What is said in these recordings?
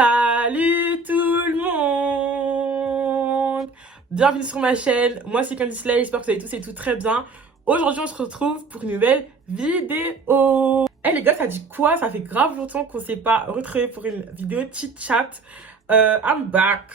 Salut tout le monde! Bienvenue sur ma chaîne, moi c'est Candy Slay, j'espère que vous allez tous et tout très bien. Aujourd'hui on se retrouve pour une nouvelle vidéo. Eh les gars, ça dit quoi? Ça fait grave longtemps qu'on s'est pas retrouvé pour une vidéo chit-chat. I'm back,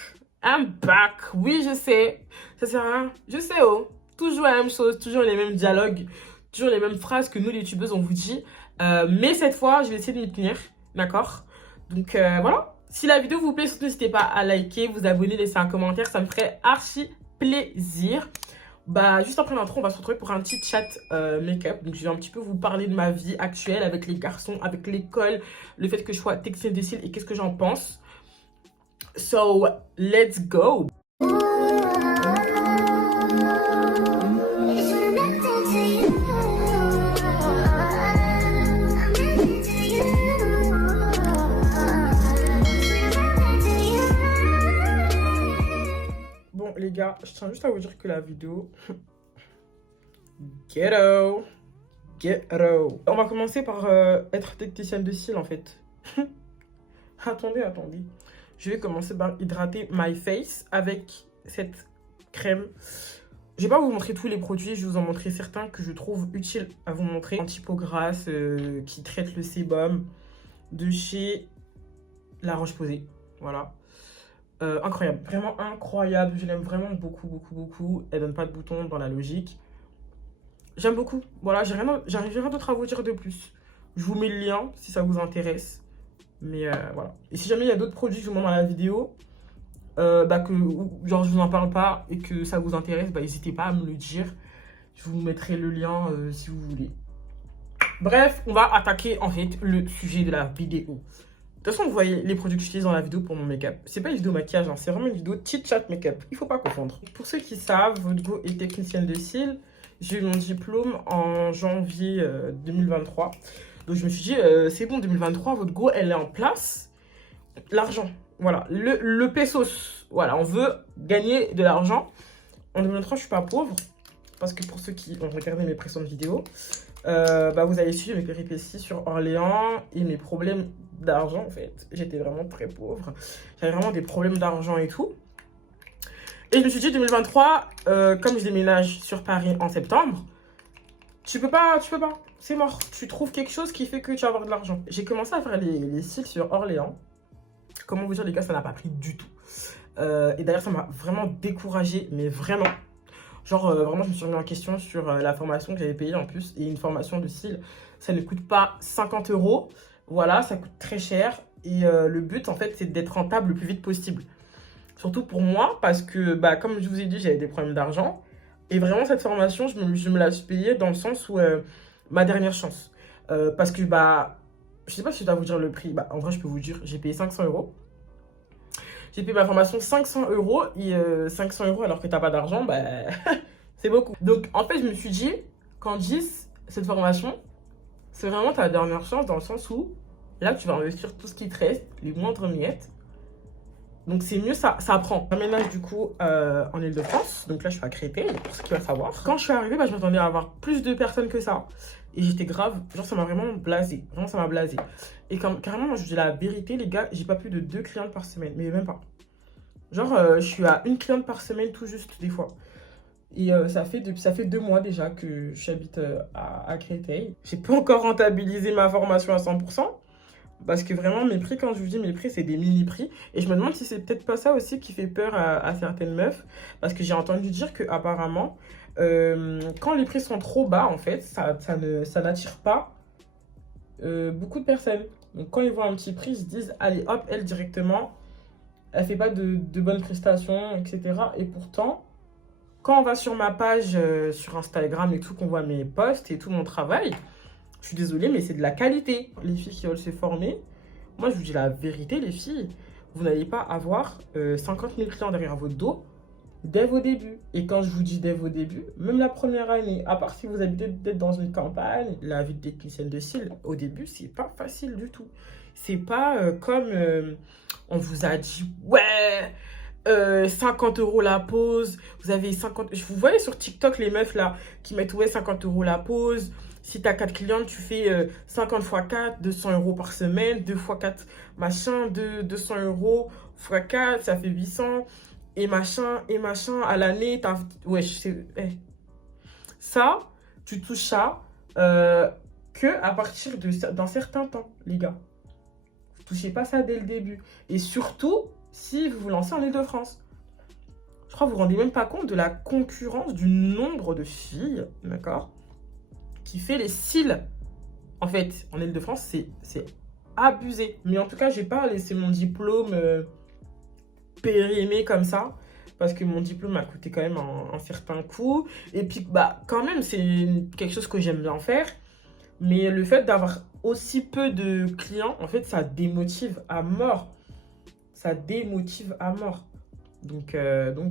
oui je sais, ça sert à rien, je sais oh. Toujours la même chose, toujours les mêmes dialogues, toujours les mêmes phrases que nous les youtubeuses on vous dit. Mais cette fois je vais essayer de m'y tenir, d'accord? Donc voilà. Si la vidéo vous plaît, surtout n'hésitez pas à liker, vous abonner, laisser un commentaire, ça me ferait archi plaisir. Bah juste après l'intro, on va se retrouver pour un petit chat make-up. Donc je vais un petit peu vous parler de ma vie actuelle avec les garçons, avec l'école, le fait que je sois technicienne de cils et qu'est-ce que j'en pense. So let's go. Les gars, je tiens juste à vous dire que la vidéo ghetto. On va commencer par être technicienne de cils en fait. attendez. Je vais commencer par hydrater my face avec cette crème. Je vais pas vous montrer tous les produits, je vais vous en montrer certains que je trouve utiles à vous montrer. Anti-peau-grasse qui traite le sébum de chez La Roche-Posay. Voilà. Incroyable, vraiment incroyable, je l'aime vraiment beaucoup. Elle donne pas de boutons dans la logique. J'aime beaucoup, voilà, j'ai rien d'autre à vous dire de plus. Je vous mets le lien si ça vous intéresse. Mais voilà. Et si jamais il y a d'autres produits que je vous montre dans la vidéo, genre je vous en parle pas et que ça vous intéresse, n'hésitez pas à me le dire. Je vous mettrai le lien si vous voulez. Bref, on va attaquer en fait le sujet de la vidéo. De toute façon, vous voyez les produits que j'utilise dans la vidéo pour mon make-up. C'est pas une vidéo maquillage, hein, c'est vraiment une vidéo chit-chat make-up. Il faut pas confondre. Pour ceux qui savent, votre go est technicienne de cils. J'ai eu mon diplôme en janvier 2023. Donc je me suis dit, c'est bon, 2023, votre go, elle est en place. L'argent, voilà, le pesos. Voilà, on veut gagner de l'argent. En 2023, je suis pas pauvre. Parce que pour ceux qui ont regardé mes précédentes vidéos, vous avez suivi mes péripéties sur Orléans et mes problèmes d'argent en fait. J'étais vraiment très pauvre. J'avais vraiment des problèmes d'argent et tout. Et je me suis dit 2023, comme je déménage sur Paris en septembre, tu peux pas. C'est mort. Tu trouves quelque chose qui fait que tu vas avoir de l'argent. J'ai commencé à faire les cils sur Orléans. Comment vous dire les gars, ça n'a pas pris du tout. Et d'ailleurs ça m'a vraiment découragée, mais vraiment. Genre vraiment je me suis remis en question sur la formation que j'avais payée en plus. Et une formation de cils, ça ne coûte pas 50 €. Voilà, ça coûte très cher. Et le but, en fait, c'est d'être rentable le plus vite possible. Surtout pour moi, parce que, comme je vous ai dit, j'avais des problèmes d'argent. Et vraiment, cette formation, je me la suis payée dans le sens où ma dernière chance. Parce que, je sais pas si je dois vous dire le prix. En vrai, je peux vous dire, j'ai payé 500 €. J'ai payé ma formation 500 €. Et 500 € alors que t'as pas d'argent, c'est beaucoup. Donc, en fait, je me suis dit, Candice, cette formation, c'est vraiment ta dernière chance dans le sens où là tu vas investir tout ce qui te reste, les moindres miettes. Donc c'est mieux, ça prend. J'emménage du coup en Ile-de-France. Donc là je suis à Créteil, pour ceux qui veulent savoir. Quand je suis arrivée, je m'attendais à avoir plus de personnes que ça. Et j'étais grave, genre ça m'a vraiment blasé. Vraiment ça m'a blasé. Et carrément, moi je dis la vérité les gars, j'ai pas plus de 2 clientes par semaine. Mais même pas. Genre je suis à 1 cliente par semaine tout juste des fois. Et ça fait 2 mois déjà que j'habite à Créteil. J'ai pas encore rentabilisé ma formation à 100%. Parce que vraiment, mes prix, quand je vous dis mes prix, c'est des mini-prix. Et je me demande si c'est peut-être pas ça aussi qui fait peur à certaines meufs. Parce que j'ai entendu dire qu'apparemment, quand les prix sont trop bas, en fait, ça n'attire pas beaucoup de personnes. Donc quand ils voient un petit prix, ils se disent, allez hop, elle directement, elle fait pas de bonnes prestations, etc. Et pourtant, quand on va sur ma page sur Instagram et tout, qu'on voit mes posts et tout mon travail, je suis désolée, mais c'est de la qualité. Les filles qui veulent se former, moi je vous dis la vérité, les filles, vous n'allez pas avoir 50 000 clients derrière votre dos dès vos débuts. Et quand je vous dis dès vos débuts, même la première année, à part si vous habitez peut-être dans une campagne, la vie de technicienne de cils, au début, c'est pas facile du tout. C'est pas comme on vous a dit, ouais, 50 euros la pause. Vous avez 50. Vous voyez sur TikTok les meufs là qui mettent ouais 50 euros la pause. Si tu as 4 clientes, tu fais 50 x 4, 200 euros par semaine, 2 x 4, machin, 200 euros x 4, ça fait 800. Et machin, à l'année, t'as. Ouais, je sais. Ça, tu touches ça que à partir d'un certain temps, les gars. Vous touchez pas ça dès le début. Et surtout, si vous vous lancez en Île-de-France. Je crois que vous vous rendez même pas compte de la concurrence, du nombre de filles, d'accord, qui fait les cils. En fait, en Île-de-France, c'est abusé. Mais en tout cas, j'ai pas laissé mon diplôme périmé comme ça. Parce que mon diplôme m'a coûté quand même un certain coût. Et puis, bah, quand même, c'est quelque chose que j'aime bien faire. Mais le fait d'avoir aussi peu de clients, en fait, ça démotive à mort. Ça démotive à mort. Donc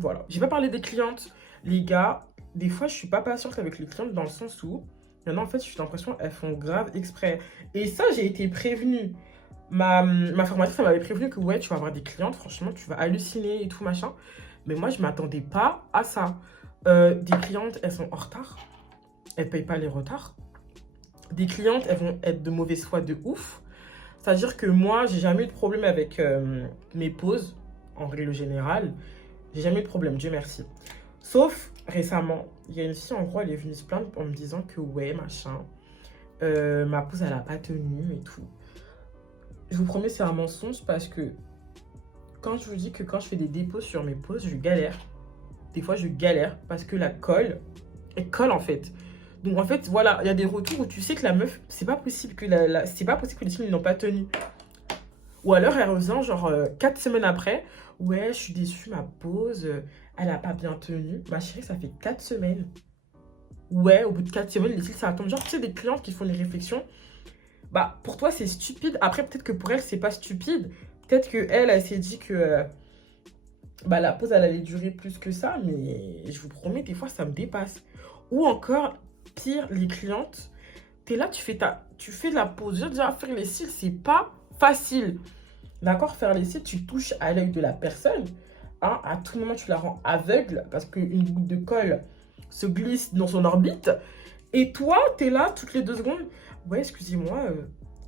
voilà. J'ai pas parlé des clientes. Les gars, des fois, je suis pas patiente avec les clientes dans le sens où, maintenant, en fait, j'ai l'impression qu'elles font grave exprès. Et ça, j'ai été prévenue. Ma formatrice, elle m'avait prévenu que ouais, tu vas avoir des clientes, franchement, tu vas halluciner et tout, machin. Mais moi, je m'attendais pas à ça. Des clientes, elles sont en retard. Elles payent pas les retards. Des clientes, elles vont être de mauvaise foi de ouf. C'est-à-dire que moi, j'ai jamais eu de problème avec mes pauses, en règle générale. J'ai jamais eu de problème, Dieu merci. Sauf récemment, il y a une fille, en gros, elle est venue se plaindre en me disant que ouais, machin, ma pause, elle a pas tenu et tout. Je vous promets, c'est un mensonge parce que quand je vous dis que quand je fais des dépôts sur mes pauses, je galère. Des fois, je galère parce que la colle, elle colle en fait. Donc en fait, voilà, il y a des retours où tu sais que la meuf, c'est pas possible que c'est pas possible que les filles n'ont pas tenu. Ou alors elle revient genre 4 semaines après, ouais, je suis déçue, ma pause, elle a pas bien tenu. Ma chérie, ça fait 4 semaines. Ouais, au bout de 4 semaines, les cils, ça tombe. Genre, tu sais, des clientes qui font des réflexions. Bah, pour toi, c'est stupide. Après, peut-être que pour elle, c'est pas stupide. Peut-être qu'elle, elle s'est dit que bah, la pause, elle allait durer plus que ça. Mais je vous promets, des fois, ça me dépasse. Ou encore, pire, les clientes, t'es là, tu fais de la pause. Déjà, faire les cils, c'est pas facile. D'accord? Faire les cils, tu touches à l'œil de la personne. Hein, à tout moment, tu la rends aveugle parce qu'une goutte de colle se glisse dans son orbite. Et toi, t'es là toutes les 2 secondes. Ouais, excusez-moi,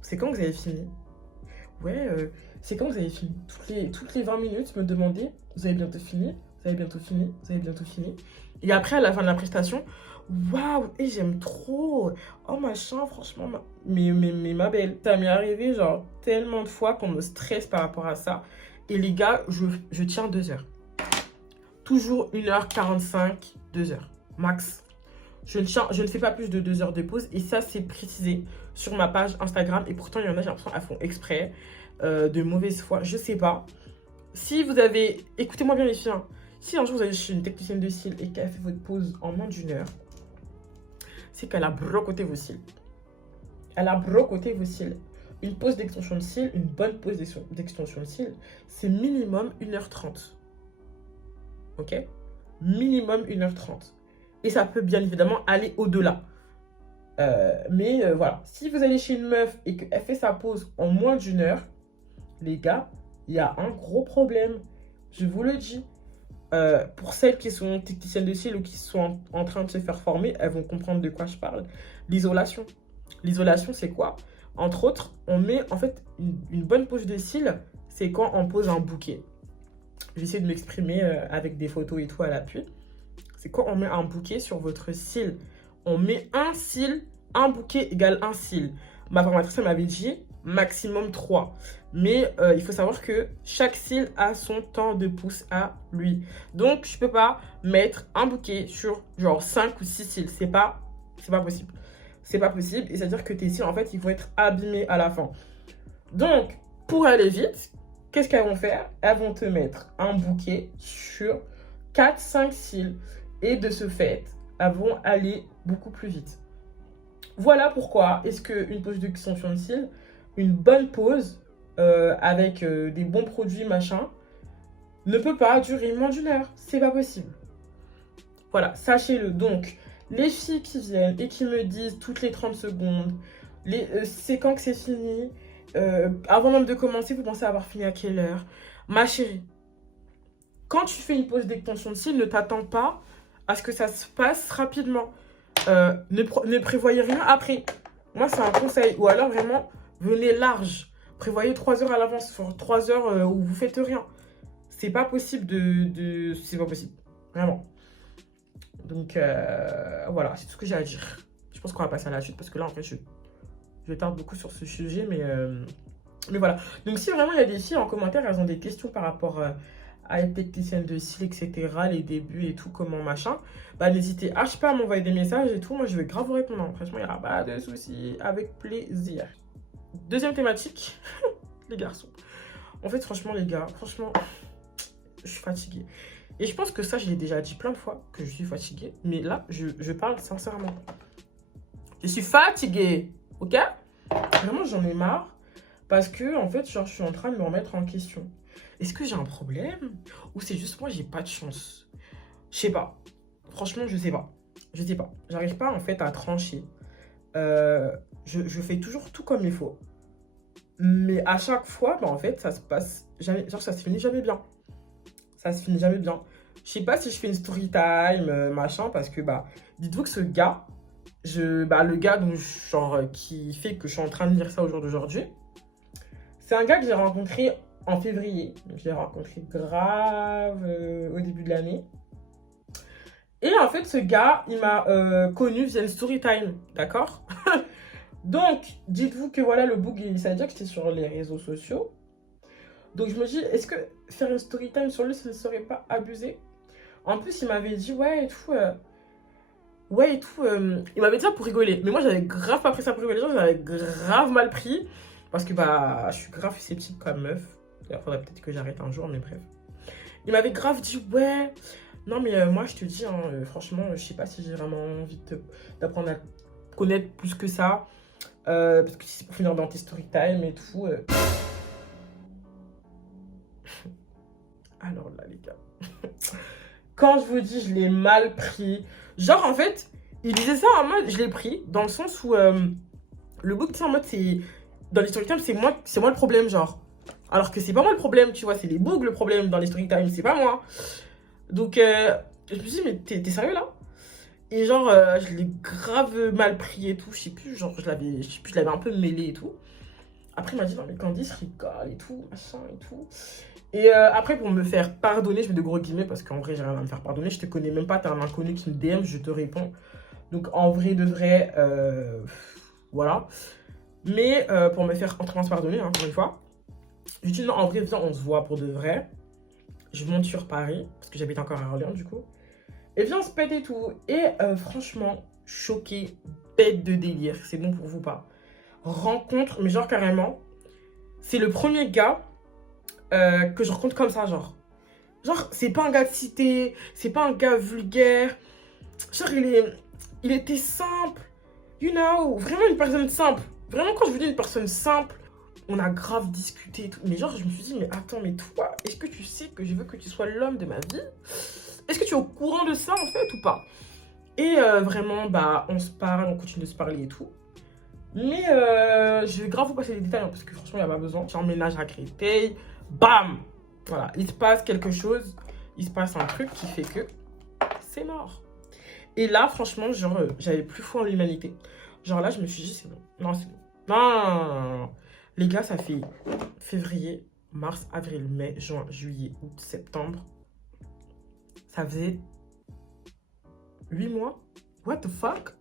c'est quand que vous avez fini? Ouais, c'est quand que vous avez fini? Toutes les 20 minutes, me demander, vous avez bientôt fini? Vous avez bientôt fini? Vous avez bientôt fini? Et après, à la fin de la prestation, waouh, et j'aime trop. Oh machin, franchement, mais ma belle, ça m'est arrivé genre tellement de fois qu'on me stresse par rapport à ça. Et les gars, je tiens 2 heures. Toujours 1h45, 2 heures, max. Je ne fais pas plus de 2 heures de pause. Et ça, c'est précisé sur ma page Instagram. Et pourtant, il y en a, j'ai l'impression, elles font exprès. De mauvaise foi. Je sais pas. Si vous avez... Écoutez-moi bien les filles. Hein. Si un jour vous allez chez une technicienne de cils et qu'elle fait votre pause en moins d'1 heure, c'est qu'elle a brocoté vos cils. Elle a brocoté vos cils. Une pause d'extension de cils, une bonne pause d'extension de cils, c'est minimum 1h30. Ok? Minimum 1h30. Et ça peut bien évidemment aller au-delà. Mais voilà. Si vous allez chez une meuf et qu'elle fait sa pause en moins d'1 heure, les gars, il y a un gros problème. Je vous le dis. Pour celles qui sont techniciennes de cils ou qui sont en train de se faire former, elles vont comprendre de quoi je parle. L'isolation. L'isolation, c'est quoi? Entre autres, on met en fait une bonne pose de cils, c'est quand on pose un bouquet. J'essaie de m'exprimer avec des photos et tout à l'appui. C'est quand on met un bouquet sur votre cil. On met un cil, un bouquet égale un cil. Ma formatrice m'avait dit maximum 3. Mais il faut savoir que chaque cil a son temps de pouce à lui. Donc, je peux pas mettre un bouquet sur genre 5 ou 6 cils. C'est pas possible. C'est pas possible. Et c'est-à-dire que tes cils, en fait, ils vont être abîmés à la fin. Donc, pour aller vite, qu'est-ce qu'elles vont faire? Elles vont te mettre un bouquet sur 4-5 cils. Et de ce fait, elles vont aller beaucoup plus vite. Voilà pourquoi est-ce qu'une pose d'extension de cils, une bonne pose avec des bons produits, machin, ne peut pas durer moins d'1 heure. C'est pas possible. Voilà, sachez-le. Donc, les filles qui viennent et qui me disent toutes les 30 secondes, c'est quand que c'est fini, avant même de commencer, vous pensez avoir fini à quelle heure? Ma chérie, quand tu fais une pause d'extension de cils, ne t'attends pas à ce que ça se passe rapidement. Ne prévoyez rien après. Moi, c'est un conseil. Ou alors, vraiment, venez large. Prévoyez 3 heures à l'avance. Sur 3 heures où vous faites rien. C'est pas possible C'est pas possible. Vraiment. Donc, voilà. C'est tout ce que j'ai à dire. Je pense qu'on va passer à la suite. Parce que là, en fait, je tarde beaucoup sur ce sujet. Mais voilà. Donc, si vraiment il y a des filles en commentaire, elles ont des questions par rapport à être technicienne de cils, etc., les débuts et tout, comment machin, bah n'hésitez pas à m'envoyer des messages et tout. Moi, je vais grave vous répondre. Franchement, il n'y aura pas de soucis. Avec plaisir. Deuxième thématique, les garçons. En fait, franchement, les gars, franchement, je suis fatiguée. Et je pense que ça, je l'ai déjà dit plein de fois, que je suis fatiguée. Mais là, je parle sincèrement. Je suis fatiguée, ok? Vraiment, j'en ai marre. Parce que, en fait, genre, je suis en train de me remettre en question. Est-ce que j'ai un problème? Ou c'est juste moi, j'ai pas de chance? Je sais pas. Franchement, je sais pas. Je sais pas. J'arrive pas, en fait, à trancher. Je fais toujours tout comme il faut. Mais à chaque fois, bah, en fait, ça se passe jamais. Genre, ça se finit jamais bien. Ça se finit jamais bien. Je sais pas si je fais une story time, machin, parce que, bah, dites-vous que ce gars, le gars dont, genre, qui fait que je suis en train de dire ça au jour d'aujourd'hui, c'est un gars que j'ai rencontré en février. Donc, je l'ai rencontré grave au début de l'année. Et en fait, ce gars, il m'a connu via une story time, d'accord? Donc, dites-vous que voilà, le bug, il savait déjà que j'étais sur les réseaux sociaux. Donc, je me dis, est-ce que faire une story time sur lui, ce ne serait pas abusé? En plus, il m'avait dit, ouais, et tout. Il m'avait dit ça pour rigoler. Mais moi, j'avais grave pas pris ça pour rigoler. J'avais grave mal pris. Parce que, bah, je suis grave sceptique comme meuf. D'ailleurs, faudrait peut-être que j'arrête un jour, mais bref. Il m'avait grave dit, ouais. Non, mais moi, je te dis, hein, franchement, je sais pas si j'ai vraiment envie d'apprendre à connaître plus que ça. Parce que si c'est pour finir dans tes story time et tout. Alors là, les gars. Quand je vous dis, je l'ai mal pris. Genre, en fait, il disait ça en mode, je l'ai pris, dans le sens où le book, tu sais, en mode, c'est. Dans les story time, c'est moi le problème, genre. Alors que c'est pas moi le problème, tu vois, c'est les bugs le problème dans les story time, c'est pas moi. Donc, je me suis dit, mais t'es sérieux là? Et genre, je l'ai grave mal pris et tout, je sais plus, genre, je l'avais un peu mêlé et tout. Après, il m'a dit, non, mais Candice rigole et tout, machin et tout. Et après, pour me faire pardonner, je mets de gros guillemets parce qu'en vrai, j'ai rien à me faire pardonner. Je te connais même pas, t'es un inconnu qui me DM, je te réponds. Donc, en vrai, de vrai, voilà. Mais pour me faire entièrement pardonner, hein, encore une fois, je dis non, en vrai, viens, on se voit pour de vrai. Je monte sur Paris, parce que j'habite encore à Orléans, du coup. Et viens, on se pète et tout. Et franchement, choqué, bête de délire. C'est bon pour vous pas? Rencontre, mais genre carrément, c'est le premier gars que je rencontre comme ça, genre. Genre, c'est pas un gars de cité, c'est pas un gars vulgaire. Genre, il était simple, you know, vraiment une personne simple. Vraiment, quand je vous dis une personne simple, on a grave discuté et tout. Mais genre, je me suis dit, mais attends, mais toi, est-ce que tu sais que je veux que tu sois l'homme de ma vie? Est-ce que tu es au courant de ça, en fait, ou pas? Et vraiment, bah, on se parle, on continue de se parler et tout. Mais je vais grave vous passer les détails, hein, parce que franchement, il n'y a pas besoin. J'emménage à Créteil, bam! Voilà, il se passe quelque chose, il se passe un truc qui fait que c'est mort. Et là, franchement, genre, j'avais plus foi en l'humanité. Genre là, je me suis dit, c'est bon. Non, c'est bon. Non. Les gars, ça fait février, mars, avril, mai, juin, juillet, août, septembre. Ça faisait 8 mois. What the fuck?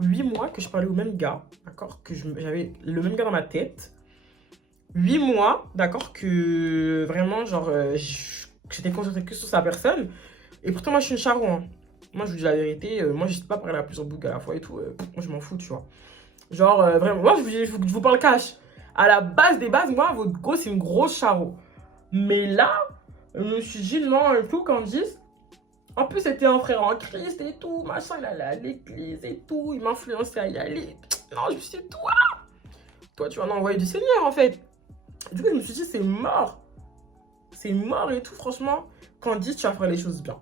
8 mois que je parlais au même gars, d'accord? Que j'avais le même gars dans ma tête. 8 mois, d'accord? Que vraiment, genre, j'étais concentrée que sur sa personne. Et pourtant, moi, je suis une charron, hein. Moi, je vous dis la vérité. Moi, je sais pas parler à plusieurs boucs à la fois et tout. Moi, je m'en fous, tu vois. Genre, vraiment, moi, je vous parle cash. À la base des bases, moi, votre go, c'est une grosse charron. Mais là, je me suis dit, non, et tout, Candice. En plus, c'était un frère en Christ et tout, machin, il allait à l'église et tout, il m'influençait à y aller. Non, je me suis dit, toi, tu vas en envoyer du Seigneur, en fait. Du coup, je me suis dit, c'est mort. C'est mort et tout, franchement. Candice, tu vas faire les choses bien.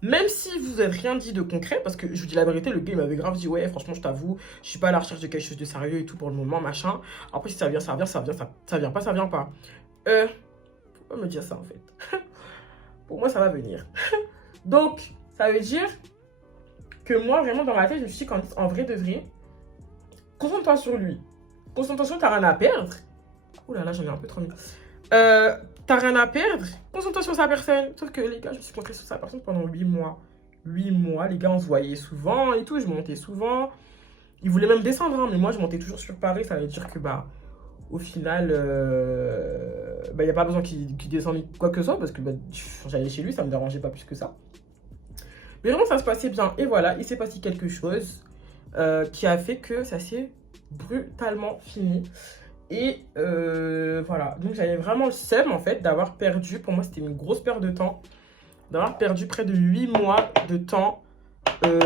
Même si vous n'avez rien dit de concret, parce que je vous dis la vérité, le gars, il m'avait grave dit, ouais, franchement, je t'avoue, je suis pas à la recherche de quelque chose de sérieux et tout pour le moment, machin. Après, si ça vient, ça vient, ça vient pas, ça vient pas. Pourquoi me dire ça, en fait? pour moi, ça va venir. Donc, ça veut dire que moi, vraiment, dans ma tête, je me suis dit qu'en vrai de vrai, concentre-toi sur lui. Concentre-toi, t'as rien à perdre. Ouh là là, j'en ai un peu trop mis. T'as rien à perdre. Concentre-toi sur sa personne. Sauf que les gars, je me suis concentrée sur sa personne pendant 8 mois. 8 mois, les gars, on se voyait souvent et tout. Je montais souvent. Ils voulaient même descendre, hein, mais moi, je montais toujours sur Paris. Ça veut dire que, bah, au final, il n'y a pas besoin qu'il descende quoi que ce soit parce que bah, j'allais chez lui, ça me dérangeait pas plus que ça. Mais vraiment, ça se passait bien. Et voilà, il s'est passé quelque chose qui a fait que ça s'est brutalement fini. Et voilà, donc j'avais vraiment le seum en fait d'avoir perdu, pour moi c'était une grosse perte de temps, d'avoir perdu près de 8 mois de temps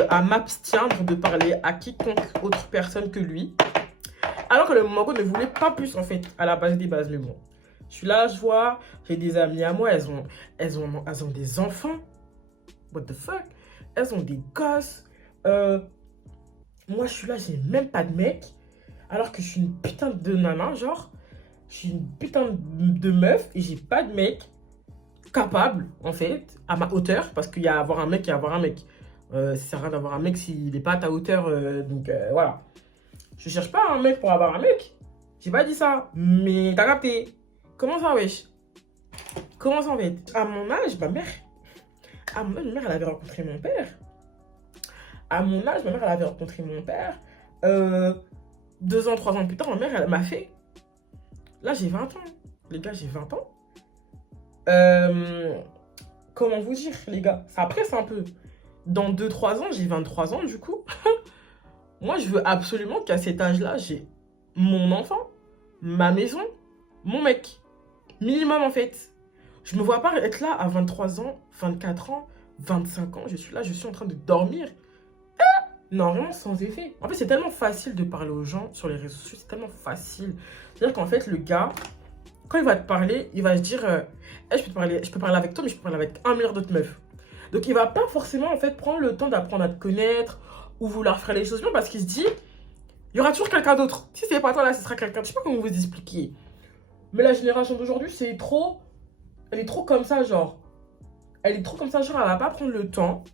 à m'abstiendre de parler à quiconque autre personne que lui. Alors que le Mango ne voulait pas plus en fait, à la base des bases. Mais bon, je suis là, je vois, j'ai des amies à moi, elles ont des enfants. What the fuck? Elles ont des gosses. Moi je suis là, j'ai même pas de mec. Alors que je suis une putain de nana, genre. Je suis une putain de meuf et j'ai pas de mec capable, en fait, à ma hauteur. Parce qu'il y a avoir un mec et avoir un mec. Ça sert à rien d'avoir un mec s'il n'est pas à ta hauteur. Donc voilà. Je cherche pas un mec pour avoir un mec. J'ai pas dit ça. Mais t'as capté. Comment ça, wesh? Comment ça, en fait? À mon âge, ma mère, elle avait rencontré mon père. À mon âge, ma mère, elle avait rencontré mon père. 2 ans, 3 ans plus tard, ma mère, elle m'a fait. Là, j'ai 20 ans. Les gars, j'ai 20 ans. Comment vous dire, les gars? Ça presse un peu. Dans 2-3 ans, j'ai 23 ans, du coup. Moi, je veux absolument qu'à cet âge-là, j'ai mon enfant, ma maison, mon mec. Minimum, en fait. Je me vois pas être là à 23 ans, 24 ans, 25 ans. Je suis là, je suis en train de dormir. Non, vraiment sans effet. En fait, c'est tellement facile de parler aux gens sur les réseaux sociaux. C'est tellement facile. C'est-à-dire qu'en fait, le gars, quand il va te parler, il va se dire hey, je peux parler avec toi, mais je peux parler avec 1 milliard d'autres meufs. Donc, il va pas forcément en fait prendre le temps d'apprendre à te connaître ou vouloir faire les choses bien parce qu'il se dit il y aura toujours quelqu'un d'autre. Si c'est pas toi là, ce sera quelqu'un. Je sais pas comment vous expliquer. Mais la génération d'aujourd'hui, c'est trop. Elle est trop comme ça, genre. Elle est trop comme ça, genre, elle va pas prendre le temps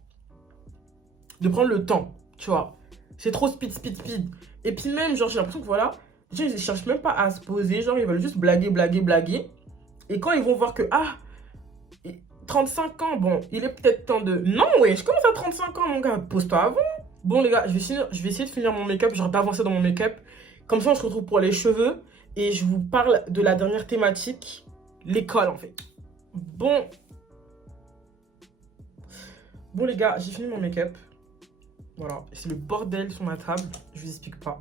de prendre le temps. Tu vois, c'est trop speed, speed, speed. Et puis même, genre, j'ai l'impression que voilà, les gens, ils cherchent même pas à se poser. Genre, ils veulent juste blaguer, blaguer, blaguer. Et quand ils vont voir que, ah, 35 ans, bon, il est peut-être temps de... Non, ouais, je commence à 35 ans, mon gars. Pose-toi avant. Bon, les gars, je vais essayer de finir mon make-up, genre d'avancer dans mon make-up. Comme ça, on se retrouve pour les cheveux. Et je vous parle de la dernière thématique, l'école, en fait. Bon, les gars, j'ai fini mon make-up. Voilà, c'est le bordel sur ma table, je vous explique pas.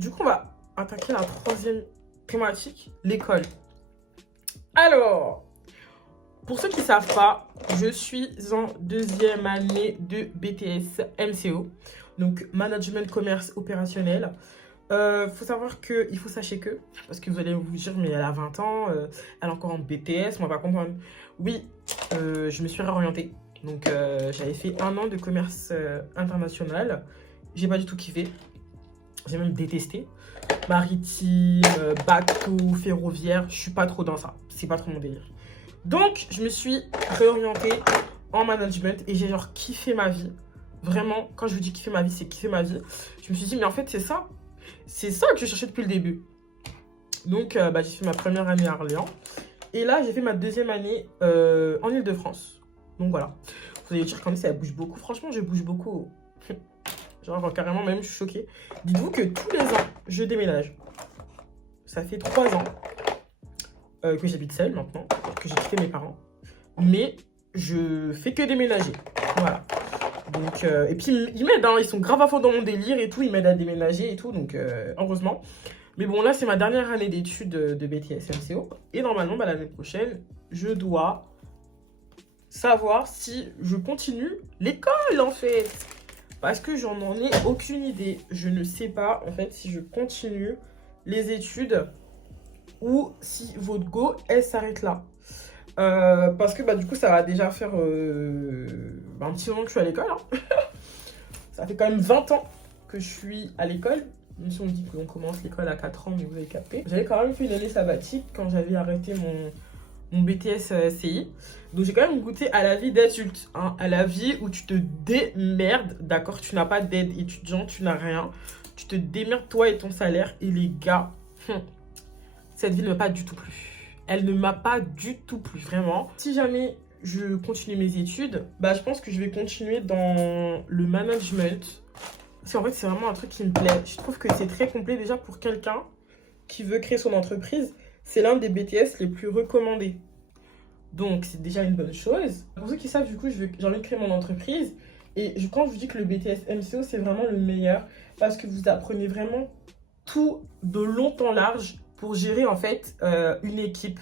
Du coup, on va attaquer la 3e thématique, l'école. Alors, pour ceux qui ne savent pas, je suis en 2e année de BTS MCO, donc Management Commerce Opérationnel. Faut savoir que, il faut sachez que, parce que vous allez vous dire, mais elle a 20 ans, elle est encore en BTS, on va pas comprendre. Oui, je me suis réorientée. Donc, j'avais fait 1 an de commerce international. J'ai pas du tout kiffé. J'ai même détesté. Maritime, bateau, ferroviaire, je suis pas trop dans ça. C'est pas trop mon délire. Donc, je me suis réorientée en management et j'ai genre kiffé ma vie. Vraiment, quand je vous dis kiffer ma vie, c'est kiffer ma vie. Je me suis dit, mais en fait, c'est ça. C'est ça que je cherchais depuis le début. Donc, j'ai fait ma première année à Orléans. Et là, j'ai fait ma 2e année en Île-de-France. Donc voilà, vous allez dire quand même ça bouge beaucoup. Franchement, je bouge beaucoup. Genre carrément même, je suis choquée. Dites-vous que tous les ans, je déménage. Ça fait 3 ans que j'habite seule maintenant, que j'ai quitté mes parents. Mais je fais que déménager. Voilà. Donc, et puis ils m'aident, hein, ils sont grave à fond dans mon délire et tout. Ils m'aident à déménager et tout, donc heureusement. Mais bon, là, c'est ma dernière année d'études de BTS MCO. Et normalement, l'année prochaine, je dois savoir si je continue l'école en fait, parce que j'en ai aucune idée. Je ne sais pas en fait si je continue les études ou si votre go elle s'arrête là, parce que du coup ça va déjà faire un petit moment que je suis à l'école, hein. Ça fait quand même 20 ans que je suis à l'école, même si on dit qu'on commence l'école à 4 ans, mais vous avez capté. J'avais quand même fait une année sabbatique quand j'avais arrêté mon BTS CI. Donc j'ai quand même goûté à la vie d'adulte, hein, à la vie où tu te démerdes, d'accord? Tu n'as pas d'aide étudiant, tu n'as rien. Tu te démerdes toi et ton salaire. Et les gars, cette vie ne m'a pas du tout plu. Elle ne m'a pas du tout plu, vraiment. Si jamais je continue mes études, bah je pense que je vais continuer dans le management. Parce qu'en fait, c'est vraiment un truc qui me plaît. Je trouve que c'est très complet déjà pour quelqu'un qui veut créer son entreprise. C'est l'un des BTS les plus recommandés. Donc, c'est déjà une bonne chose. Pour ceux qui savent, du coup, j'ai envie de créer mon entreprise. Et quand je vous dis que le BTS MCO, c'est vraiment le meilleur. Parce que vous apprenez vraiment tout de long en large pour gérer, en fait, une équipe,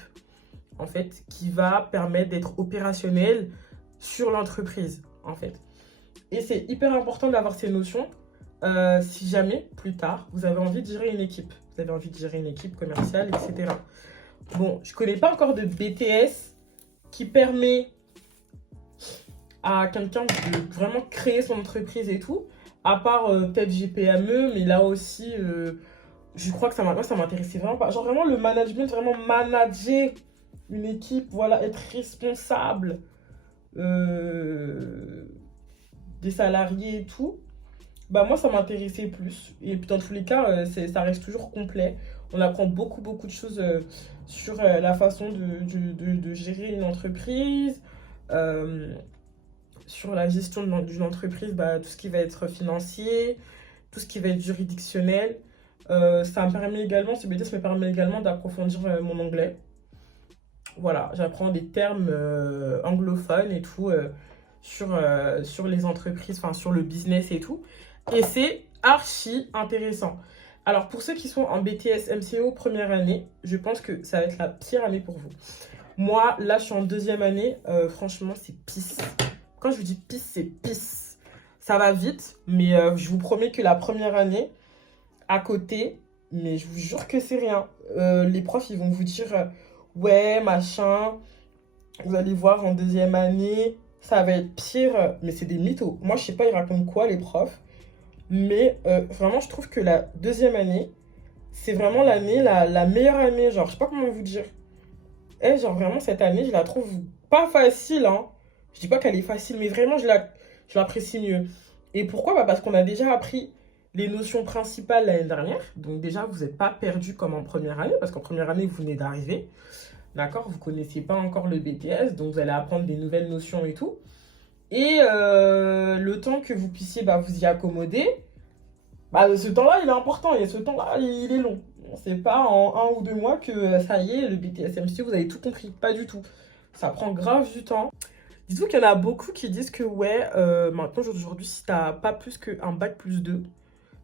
en fait, qui va permettre d'être opérationnelle sur l'entreprise, en fait. Et c'est hyper important d'avoir ces notions. Si jamais, plus tard, vous avez envie de gérer une équipe. Vous avez envie de gérer une équipe commerciale, etc. Bon, je ne connais pas encore de BTS qui permet à quelqu'un de vraiment créer son entreprise et tout. À part peut-être GPME, mais là aussi, je crois que ça m'intéressait vraiment pas. Genre vraiment le management, vraiment manager une équipe, voilà, être responsable des salariés et tout. Bah moi ça m'intéressait plus et puis dans tous les cas ça reste toujours complet, on apprend beaucoup de choses sur la façon de gérer une entreprise, sur la gestion d'une entreprise, bah, tout ce qui va être financier, tout ce qui va être juridictionnel. Ça me permet également, ce BTS me permet également d'approfondir mon anglais. Voilà, j'apprends des termes anglophones et tout sur les entreprises, enfin sur le business et tout. Et c'est archi intéressant. Alors, pour ceux qui sont en BTS MCO première année, je pense que ça va être la pire année pour vous. Moi, là, je suis en deuxième année. Franchement, c'est pisse. Quand je vous dis pisse, c'est pisse. Ça va vite, mais je vous promets que la première année, à côté, mais je vous jure que c'est rien. Les profs, ils vont vous dire, ouais, machin, vous allez voir en deuxième année, ça va être pire. Mais c'est des mythos. Moi, je sais pas, ils racontent quoi, les profs. Mais vraiment, je trouve que la deuxième année, c'est vraiment l'année, la meilleure année. Genre, je sais pas comment vous dire. Et genre, vraiment, cette année, je la trouve pas facile, hein. Je dis pas qu'elle est facile, mais vraiment, je l'apprécie mieux. Et pourquoi? Bah, parce qu'on a déjà appris les notions principales l'année dernière. Donc déjà, vous n'êtes pas perdu comme en première année, parce qu'en première année, vous venez d'arriver. D'accord? Vous ne connaissez pas encore le BTS, donc vous allez apprendre des nouvelles notions et tout. Et le temps que vous puissiez vous y accommoder, ce temps-là, il est important et ce temps-là, il est long. C'est pas en 1 ou 2 mois que ça y est, le BTS MCO, vous avez tout compris. Pas du tout. Ça prend grave du temps. Dites-vous qu'il y en a beaucoup qui disent que ouais, maintenant, aujourd'hui, si t'as pas plus qu'un bac+2,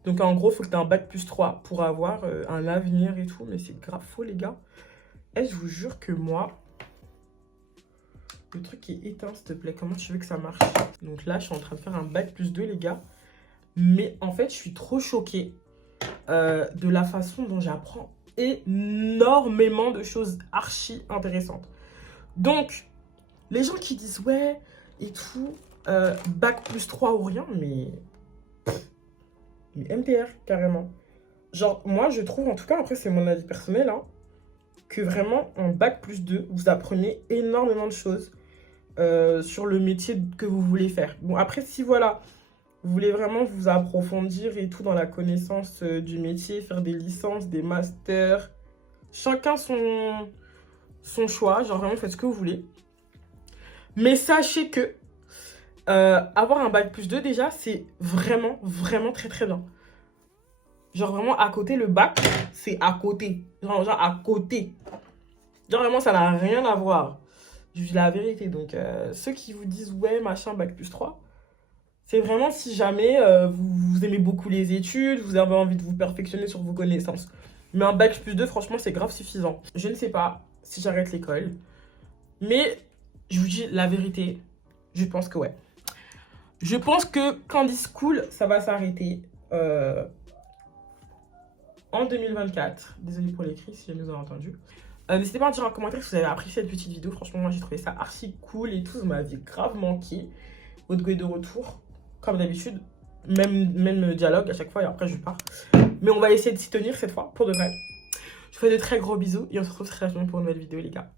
donc en gros, il faut que tu aies un bac+3 pour avoir un avenir et tout. Mais c'est grave faux, les gars. Et je vous jure que moi, le truc est éteint, s'il te plaît. Comment tu veux que ça marche? Donc là, je suis en train de faire un bac+2, les gars. Mais en fait, je suis trop choquée de la façon dont j'apprends énormément de choses archi intéressantes. Donc, les gens qui disent ouais et tout, bac+3 ou rien, mais MDR, carrément. Genre, moi, je trouve, en tout cas, après, c'est mon avis personnel, hein, que vraiment, en bac+2, vous apprenez énormément de choses sur le métier que vous voulez faire. Bon, après, si voilà, vous voulez vraiment vous approfondir et tout dans la connaissance du métier, faire des licences, des masters, chacun son choix, genre vraiment, faites ce que vous voulez. Mais sachez que avoir un bac+2, déjà, c'est vraiment très bien. Genre vraiment à côté, le bac, c'est à côté. Genre à côté. Genre vraiment, ça n'a rien à voir. Je dis la vérité. Donc, ceux qui vous disent, ouais, machin, bac+3, c'est vraiment si jamais vous aimez beaucoup les études, vous avez envie de vous perfectionner sur vos connaissances. Mais un bac+2, franchement, c'est grave suffisant. Je ne sais pas si j'arrête l'école. Mais, je vous dis la vérité, je pense que ouais. Je pense que Candy School, ça va s'arrêter en 2024. Désolée pour l'écrit si jamais vous avez entendu. N'hésitez pas à me dire en commentaire si vous avez apprécié cette petite vidéo. Franchement, moi j'ai trouvé ça archi cool et tout. Vous m'avez grave manqué. Votre go est de retour, comme d'habitude. Même dialogue à chaque fois et après je pars. Mais on va essayer de s'y tenir cette fois, pour de vrai. Je vous fais de très gros bisous et on se retrouve très rapidement pour une nouvelle vidéo, les gars.